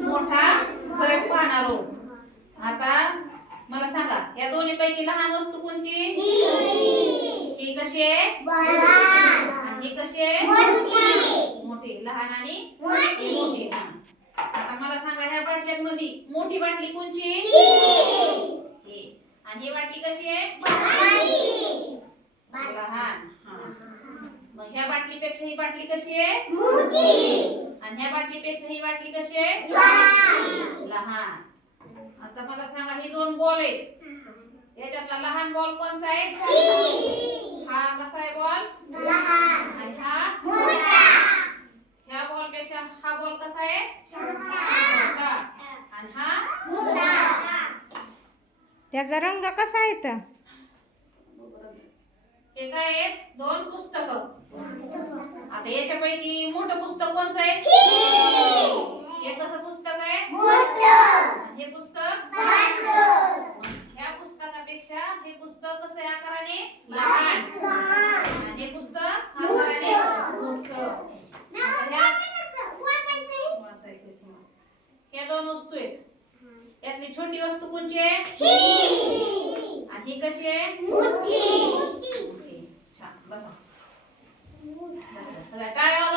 मोठा फरक पाहणार आहोत. आता मला सांगा या दोन्ही पैकी लहान वस्तू कोणती? ही कशी आहे? आणि ही कशी आहे? मोठी. लहान आणि मोठी. आता मला सांगा ह्या बाटल्यांमध्ये मोठी बाटली कोणची? आणि ही बाटली कशी आहे? लहान. मग ह्या बाटलीपेक्षा ही बाटली कशी आहे? आणि ह्या बाटलीपेक्षा ही बाटली कशी आहे? लहान. आता मला सांगा ही दोन बॉल आहेत. याच्यातला लहान बॉल कोणता आहे? हा कसा आहे बॉल? आणि हा ह्या बॉल पेक्षा हा बॉल कसा आहे? छोटा. आणि हा त्याचा रंग कसा आहे तर? हे काय आहे? दोन पुस्तक. आता याच्यापैकी मोठं पुस्तक कोणचं आहे? हे कसं पुस्तक आहे? हे पुस्तक ह्या पुस्तकापेक्षा हे पुस्तक कसं आहे आकाराने? लहान. आणि हे पुस्तक आकाराने मोठं. ह्या दोन वस्तू आहेत. यातली छोटी वस्तू कोणची आहे? आणि ही कशी आहे? छान. बसा. सगळ्या टाळ्या